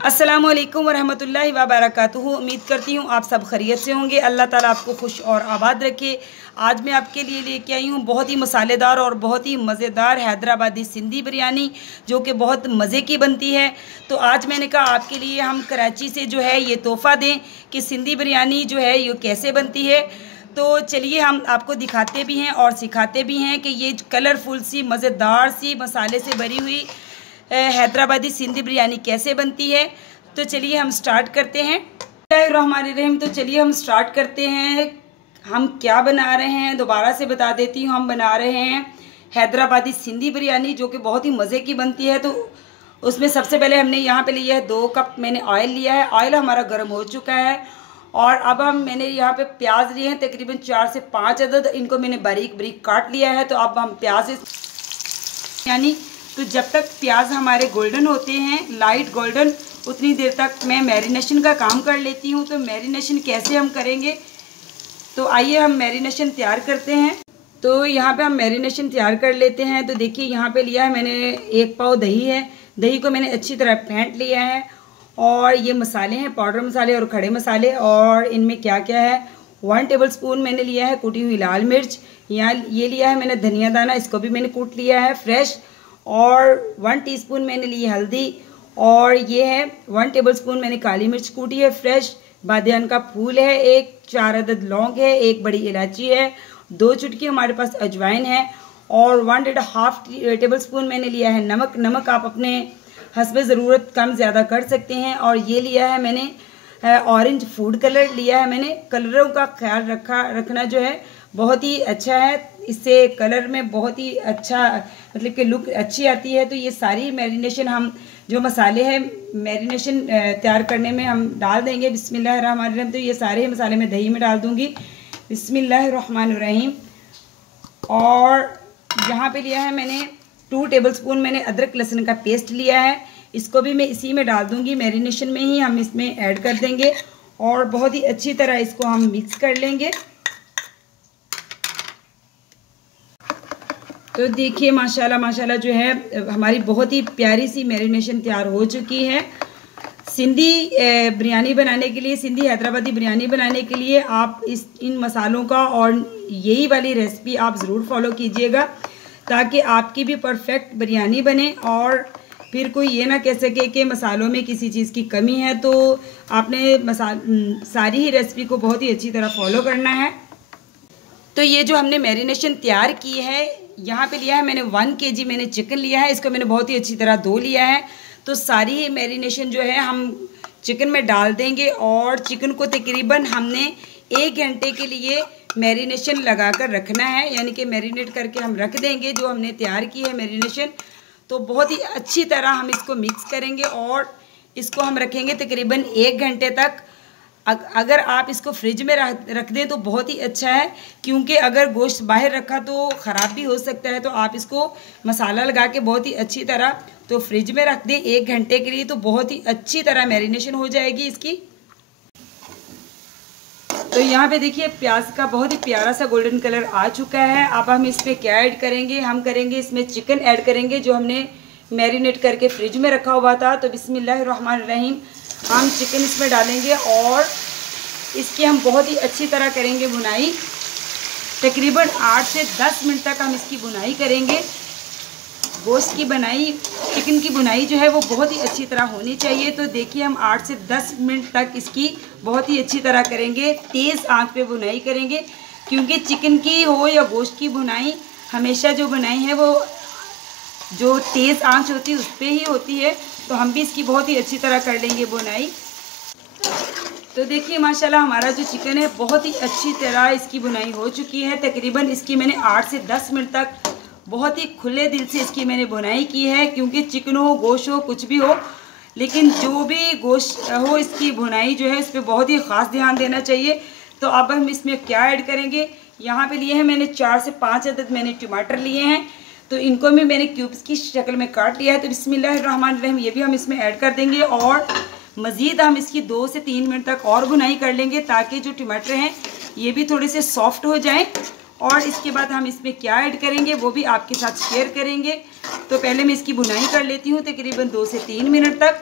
अस्सलामुअलैकुम वरहमतुल्लाहि वबरकातुहू। उम्मीद करती हूँ आप सब खैरियत से होंगे। अल्लाह ताला आपको खुश और आबाद रखे। आज मैं आपके लिए लेके आई हूँ बहुत ही मसालेदार और बहुत ही मज़ेदार हैदराबादी सिंधी बिरयानी, जो कि बहुत मज़े की बनती है। तो आज मैंने कहा आपके लिए हम कराची से जो है ये तोहफ़ा दें कि सिंधी बिरयानी जो है ये कैसे बनती है। तो चलिए हम आपको दिखाते भी हैं और सिखाते भी हैं कि ये कलरफुल सी मज़ेदार सी मसाले से भरी हुई हैदराबादी सिंधी बिरयानी कैसे बनती है। तो चलिए हम स्टार्ट करते हैं। बिस्मिल्लाहिर्रहमानिर्रहीम। तो चलिए हम स्टार्ट करते हैं। हम क्या बना रहे हैं दोबारा से बता देती हूँ। हम बना रहे हैं हैदराबादी सिंधी बिरयानी, जो कि बहुत ही मज़े की बनती है। तो उसमें सबसे पहले हमने यहाँ पे लिया है 2 कप मैंने ऑयल लिया है। ऑयल हमारा गर्म हो चुका है और अब मैंने यहाँ पे प्याज लिए हैं तकरीबन 4 से 5 अदद। इनको मैंने बारीक बारीक काट लिया है। तो अब हम प्याज यानी तो जब तक प्याज हमारे गोल्डन होते हैं, लाइट गोल्डन, उतनी देर तक मैं मैरिनेशन का काम कर लेती हूँ। तो मैरिनेशन कैसे हम करेंगे, तो आइए हम मैरिनेशन तैयार करते हैं। तो यहाँ पे हम मैरिनेशन तैयार कर लेते हैं। तो देखिए यहाँ पे लिया है मैंने 1 पाव दही है। दही को मैंने अच्छी तरह फेंट लिया है और ये मसाले हैं पाउडर मसाले और खड़े मसाले। और इनमें क्या क्या है, 1 टेबलस्पून मैंने लिया है कूटी हुई लाल मिर्च। यहाँ ये लिया है मैंने धनिया दाना, इसको भी मैंने कूट लिया है फ्रेश। और 1 टीस्पून मैंने ली हल्दी और ये है 1 टेबलस्पून मैंने काली मिर्च कूटी है फ्रेश। बादियान का फूल है 1, 4 अदद लौंग है, 1 बड़ी इलायची है, 2 चुटकी हमारे पास अजवाइन है और 1.5 टेबलस्पून मैंने लिया है नमक। नमक आप अपने हस्बे ज़रूरत कम ज़्यादा कर सकते हैं। और ये लिया है मैंने ऑरेंज फूड कलर लिया है मैंने। कलरों का ख्याल रखना जो है बहुत ही अच्छा है, इससे कलर में बहुत ही अच्छा मतलब कि लुक अच्छी आती है। तो ये सारी मैरिनेशन हम जो मसाले हैं मैरिनेशन तैयार करने में हम डाल देंगे। बिस्मिल्लाहिर्रहमानिर्रहीम। तो ये सारे मसाले मैं दही में डाल दूँगी। बिस्मिल्लाहिर्रहमानिर्रहीम। और यहाँ पे लिया है मैंने 2 टेबलस्पून मैंने अदरक लहसुन का पेस्ट लिया है। इसको भी मैं इसी में डाल दूँगी, मैरिनेशन में ही हम इसमें ऐड कर देंगे और बहुत ही अच्छी तरह इसको हम मिक्स कर लेंगे। तो देखिए माशाल्लाह माशाल्लाह जो है हमारी बहुत ही प्यारी सी मैरिनेशन तैयार हो चुकी है। सिंधी बिरयानी बनाने के लिए, सिंधी हैदराबादी बिरयानी बनाने के लिए आप इन मसालों का और यही वाली रेसिपी आप ज़रूर फॉलो कीजिएगा, ताकि आपकी भी परफेक्ट बिरयानी बने और फिर कोई ये ना कह सके कि मसालों में किसी चीज़ की कमी है। तो आपने सारी ही रेसिपी को बहुत ही अच्छी तरह फॉलो करना है। तो ये जो हमने मैरिनेशन तैयार की है, यहाँ पे लिया है मैंने 1 kg मैंने चिकन लिया है। इसको मैंने बहुत ही अच्छी तरह धो लिया है। तो सारी ही मैरिनेशन जो है हम चिकन में डाल देंगे और चिकन को तकरीबन हमने 1 घंटे के लिए मैरिनेशन लगा कर रखना है, यानी कि मैरिनेट करके हम रख देंगे जो हमने तैयार की है मैरिनेशन। तो बहुत ही अच्छी तरह हम इसको मिक्स करेंगे और इसको हम रखेंगे तकरीबन 1 घंटे तक। अगर आप इसको फ्रिज में रख दें तो बहुत ही अच्छा है, क्योंकि अगर गोश्त बाहर रखा तो ख़राब भी हो सकता है। तो आप इसको मसाला लगा के बहुत ही अच्छी तरह तो फ्रिज में रख दें 1 घंटे के लिए, तो बहुत ही अच्छी तरह मैरिनेशन हो जाएगी इसकी। तो यहाँ पे देखिए प्याज का बहुत ही प्यारा सा गोल्डन कलर आ चुका है। अब हम इस पर क्या ऐड करेंगे, हम करेंगे इसमें चिकन ऐड करेंगे जो हमने मैरिनेट करके फ्रिज में रखा हुआ था। तो बिस्मिल्लाहिर्रहमानिर्रहीम हम चिकन इसमें डालेंगे और इसकी हम बहुत ही अच्छी तरह करेंगे भुनाई। तकरीबन 8 से 10 मिनट तक हम इसकी भुनाई करेंगे। गोश्त की बनाई, चिकन की भुनाई जो है वो बहुत ही अच्छी तरह होनी चाहिए। तो देखिए हम 8 से 10 मिनट तक इसकी बहुत ही अच्छी तरह करेंगे, तेज़ आंच पे भुनाई करेंगे, क्योंकि चिकन की हो या गोश्त की भुनाई हमेशा जो बनाई है वो जो तेज़ आंच होती है उस पर ही होती है। तो हम भी इसकी बहुत ही अच्छी तरह कर लेंगे बुनाई। तो देखिए माशाल्लाह हमारा जो चिकन है बहुत ही अच्छी तरह इसकी बुनाई हो चुकी है। तकरीबन इसकी मैंने 8 से 10 मिनट तक बहुत ही खुले दिल से इसकी मैंने बुनाई की है, क्योंकि चिकन हो गोश्त हो कुछ भी हो, लेकिन जो भी गोश्त हो इसकी बुनाई जो है इस पर बहुत ही ख़ास ध्यान देना चाहिए। तो अब हम इसमें क्या ऐड करेंगे, यहाँ पे लिए हैं मैंने 4 से 5 अदद मैंने टमाटर लिए हैं। तो इनको भी मैंने क्यूब्स की शक्ल में काट लिया है। तो बिस्मिल्लाहिर्रहमानिर्रहीम ये भी हम इसमें ऐड कर देंगे और मज़ीद हम इसकी 2 से 3 मिनट तक और भुनाई कर लेंगे, ताकि जो टमाटर हैं ये भी थोड़े से सॉफ्ट हो जाएं। और इसके बाद हम इसमें क्या ऐड करेंगे वो भी आपके साथ शेयर करेंगे। तो पहले मैं इसकी भुनाई कर लेती हूँ तकरीबन 2 से 3 मिनट तक।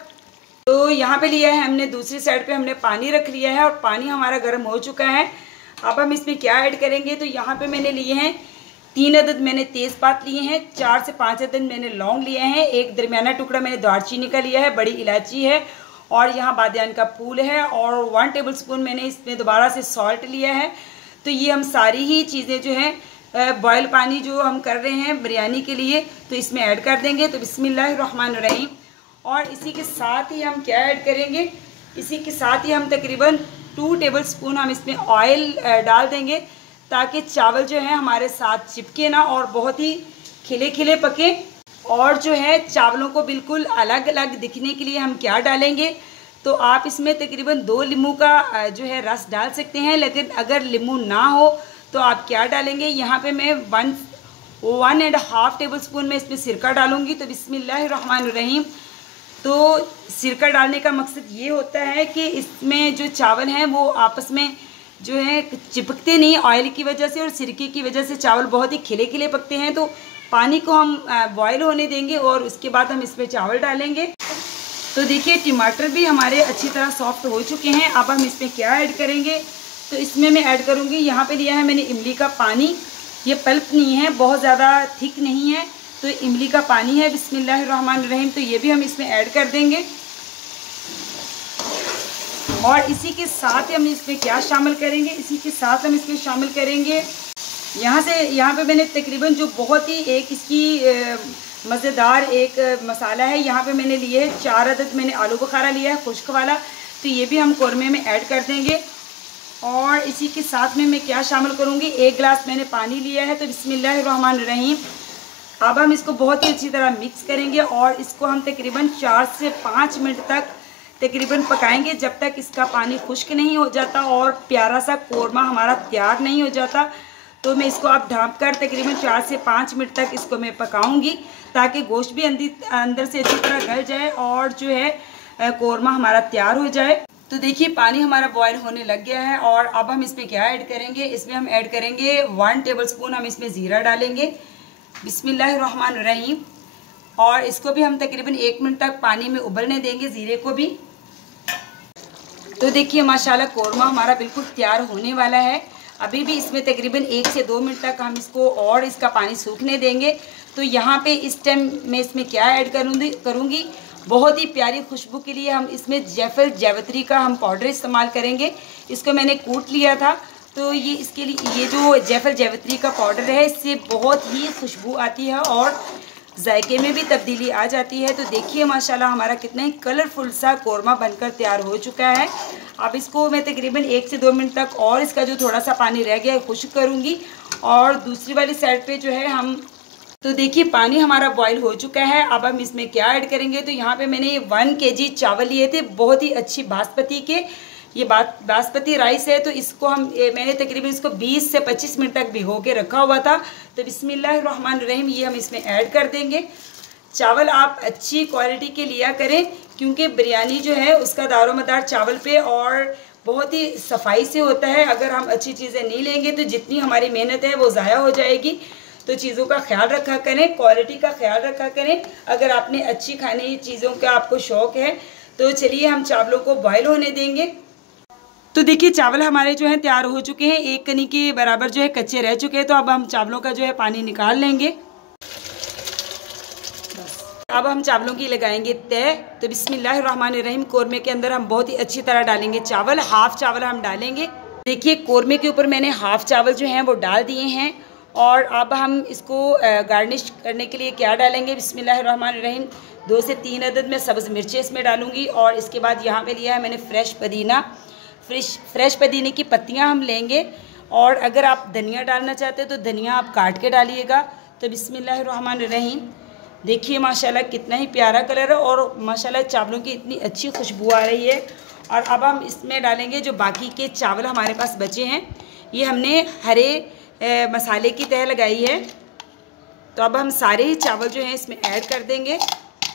तो यहाँ पे लिया है हमने, दूसरी साइड पे हमने पानी रख लिया है और पानी हमारा गर्म हो चुका है। अब हम इसमें क्या ऐड करेंगे, तो यहाँ पे मैंने लिए हैं 3 अदद मैंने तेज़पात लिए हैं, 4 से 5 अदद मैंने लौंग लिए हैं, एक दरमियाना टुकड़ा मैंने दालचीनी का लिया है, बड़ी इलायची है और यहाँ बादियान का फूल है और 1 टेबलस्पून मैंने इसमें दोबारा से सॉल्ट लिया है। तो ये हम सारी ही चीज़ें जो हैं बॉयल पानी जो हम कर रहे हैं बिरयानी के लिए, तो इसमें ऐड कर देंगे। तो बिस्मिल्लाहिर्रहमानिर्रहीम। और इसी के साथ ही हम क्या ऐड करेंगे, इसी के साथ ही हम तकरीबन 2 टेबलस्पून हम इसमें ऑयल डाल देंगे ताकि चावल जो है हमारे साथ चिपके ना और बहुत ही खिले खिले पके। और जो है चावलों को बिल्कुल अलग अलग दिखने के लिए हम क्या डालेंगे, तो आप इसमें तकरीबन 2 लींबू का जो है रस डाल सकते हैं, लेकिन अगर लींबू ना हो तो आप क्या डालेंगे, यहाँ पे मैं 1.5 टेबलस्पून में इसमें सिरका डालूँगी। तो बिस्मिल्लाहिर्रहमानिर्रहीम। तो सिरका डालने का मकसद ये होता है कि इसमें जो चावल हैं वो आपस में जो है चिपकते नहीं ऑयल की वजह से, और सिरके की वजह से चावल बहुत ही खिले खिले पकते हैं। तो पानी को हम बॉयल होने देंगे और उसके बाद हम इसमें चावल डालेंगे। तो देखिए टमाटर भी हमारे अच्छी तरह सॉफ्ट हो चुके हैं। अब हम इसमें क्या ऐड करेंगे, तो इसमें मैं ऐड करूँगी, यहाँ पे लिया है मैंने इमली का पानी। ये पल्प नहीं है, बहुत ज़्यादा थिक नहीं है, तो इमली का पानी है। बिस्मिल्लाहिर्रहमानिर्रहीम। तो ये भी हम इसमें ऐड कर देंगे। और इसी के साथ ही हम इसमें क्या शामिल करेंगे, इसी के साथ हम इसमें शामिल करेंगे यहाँ पे मैंने तकरीबन जो बहुत ही एक इसकी मज़ेदार एक मसाला है, यहाँ पे मैंने लिए है 4 अदद मैंने आलू बुखारा लिया है खुश्क वाला। तो ये भी हम कौरमे में ऐड कर देंगे। और इसी के साथ में मैं क्या शामिल करूँगी, 1 गिलास मैंने पानी लिया है। तो बिस्मिल्लाहिर्रहमानिर्रहीम। अब हम इसको बहुत ही अच्छी तरह मिक्स करेंगे और इसको हम तकरीबन 4 से 5 मिनट तक तकरीबन पकाएंगे, जब तक इसका पानी खुश्क नहीं हो जाता और प्यारा सा कौरमा हमारा तैयार नहीं हो जाता। तो मैं इसको अब ढाँप कर तकरीबन 4 से 5 मिनट तक इसको मैं पकाऊंगी ताकि गोश्त भी अंदर से अच्छी तरह गल जाए और जो है कौरमा हमारा तैयार हो जाए। तो देखिए पानी हमारा बॉयल होने लग गया है और अब हम इसमें क्या ऐड करेंगे, इसमें हम ऐड करेंगे 1 टेबलस्पून हम इसमें ज़ीरा डालेंगे। बिस्मिल्लाहिर्रहमानिर्रहीम। और इसको भी हम तकरीबन 1 मिनट तक पानी में उबलने देंगे, ज़ीरे को भी। तो देखिए माशाल्लाह कौरमा हमारा बिल्कुल तैयार होने वाला है। अभी भी इसमें तकरीबन 1 से 2 मिनट तक हम इसको और इसका पानी सूखने देंगे। तो यहाँ पे इस टाइम मैं इसमें क्या ऐड करूँगी, बहुत ही प्यारी खुशबू के लिए हम इसमें जायफल जावित्री का हम पाउडर इस्तेमाल करेंगे। इसको मैंने कूट लिया था। तो ये इसके लिए ये जो जायफल जावित्री का पाउडर है, इससे बहुत ही खुशबू आती है और जायके में भी तब्दीली आ जाती है। तो देखिए माशाल्लाह हमारा कितना ही कलरफुल सा कौरमा बनकर तैयार हो चुका है। अब इसको मैं तकरीबन 1 से 2 मिनट तक और इसका जो थोड़ा सा पानी रह गया है खुश्क करूँगी। और दूसरी वाली साइड पे जो है हम, तो देखिए पानी हमारा बॉईल हो चुका है। अब हम इसमें क्या ऐड करेंगे, तो यहाँ पे मैंने 1 kg चावल लिए थे, बहुत ही अच्छी बासमती के, ये बासमती राइस है। तो इसको मैंने तकरीबन इसको 20 से 25 मिनट तक भिगो के रखा हुआ था। तो बिस्मिल्लाहिर्रहमानिर्रहीम ये हम इसमें ऐड कर देंगे। चावल आप अच्छी क्वालिटी के लिया करें क्योंकि बिरयानी जो है उसका दारोमदार चावल पे और बहुत ही सफाई से होता है। अगर हम अच्छी चीज़ें नहीं लेंगे तो जितनी हमारी मेहनत है वो ज़ाया हो जाएगी। तो चीज़ों का ख्याल रखा करें, क्वालिटी का ख्याल रखा करें। अगर आपने अच्छी खाने चीज़ों का आपको शौक़ है तो चलिए हम चावलों को बॉयल होने देंगे। तो देखिए चावल हमारे जो हैं तैयार हो चुके हैं, 1 कनी के बराबर जो है कच्चे रह चुके हैं। तो अब हम चावलों का जो है पानी निकाल लेंगे। अब हम चावलों की लगाएंगे तय। तो बिस्मिल्लाहिर्रहमानिर्रहीम। कौरमे के अंदर हम बहुत ही अच्छी तरह डालेंगे चावल, हाफ चावल हम डालेंगे। देखिए कौरमे के ऊपर मैंने हाफ चावल जो हैं वो डाल दिए हैं। और अब हम इसको गार्निश करने के लिए क्या डालेंगे, बिस्मिल्लाहिर्रहमानिर्रहीम 2 से 3 अदद में सब्ज़ मिर्चें इसमें डालूंगी। और इसके बाद यहाँ पे लिया है मैंने फ्रेश पुदीना, फ्रेश पुदीने की पत्तियाँ हम लेंगे। और अगर आप धनिया डालना चाहते हैं तो धनिया आप काट के डालिएगा। तो बिस्मिल्लाहिर्रहमानिर्रहीम। देखिए माशाल्लाह कितना ही प्यारा कलर है और माशाल्लाह चावलों की इतनी अच्छी खुशबू आ रही है। और अब हम इसमें डालेंगे जो बाकी के चावल हमारे पास बचे हैं, ये हमने हरे मसाले की तह लगाई है। तो अब हम सारे ही चावल जो हैं इसमें ऐड कर देंगे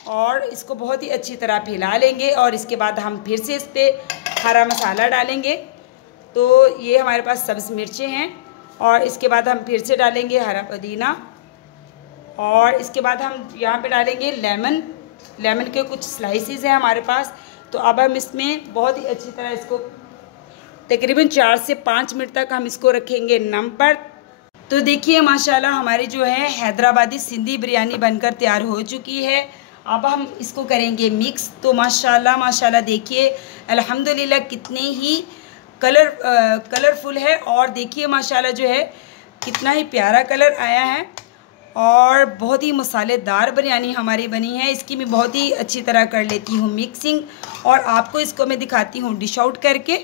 और इसको बहुत ही अच्छी तरह फैला लेंगे। और इसके बाद हम फिर से इस पर हरा मसाला डालेंगे। तो ये हमारे पास सब्ज़ मिर्चें हैं और इसके बाद हम फिर से डालेंगे हरा पुदीना। और इसके बाद हम यहाँ पे डालेंगे लेमन के कुछ स्लाइसेस हैं हमारे पास। तो अब हम इसमें बहुत ही अच्छी तरह इसको तकरीबन 4 से 5 मिनट तक हम इसको रखेंगे नम पर। तो देखिए माशाल्लाह हमारी जो है हैदराबादी सिंधी बिरयानी बनकर तैयार हो चुकी है। अब हम इसको करेंगे मिक्स। तो माशाल्लाह माशाल्लाह देखिए अल्हम्दुलिल्लाह कितने ही कलरफुल है, और देखिए माशाल्लाह जो है कितना ही प्यारा कलर आया है, और बहुत ही मसालेदार बिरयानी हमारी बनी है। इसकी मैं बहुत ही अच्छी तरह कर लेती हूँ मिक्सिंग, और आपको इसको मैं दिखाती हूँ डिश आउट करके।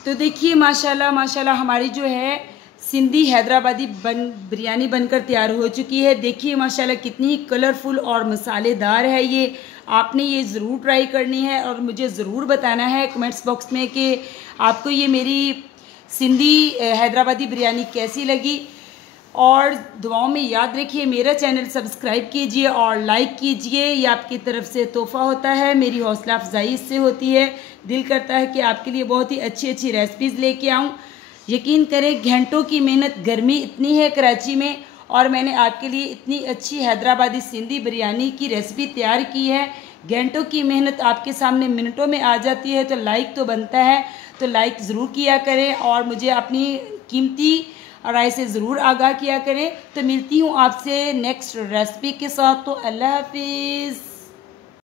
तो देखिए माशाल्लाह माशाल्लाह हमारी जो है सिंधी हैदराबादी बिरयानी बनकर तैयार हो चुकी है। देखिए माशाल्लाह कितनी ही कलरफुल और मसालेदार है ये। आपने ये ज़रूर ट्राई करनी है और मुझे ज़रूर बताना है कमेंट्स बॉक्स में कि आपको ये मेरी सिंधी हैदराबादी बिरयानी कैसी लगी। और दुआओं में याद रखिए, मेरा चैनल सब्सक्राइब कीजिए और लाइक कीजिए। ये आपकी तरफ से तोहफ़ा होता है, मेरी हौसला अफजाई इससे होती है। दिल करता है कि आपके लिए बहुत ही अच्छी अच्छी रेसिपीज़ लेके आऊँ। यकीन करें घंटों की मेहनत, गर्मी इतनी है कराची में, और मैंने आपके लिए इतनी अच्छी हैदराबादी सिंधी बिरयानी की रेसिपी तैयार की है। घंटों की मेहनत आपके सामने मिनटों में आ जाती है, तो लाइक तो बनता है, तो लाइक ज़रूर किया करें और मुझे अपनी कीमती राय से ज़रूर आगाह किया करें। तो मिलती हूँ आपसे नेक्स्ट रेसिपी के साथ। तो अल्लाह हाफिज़।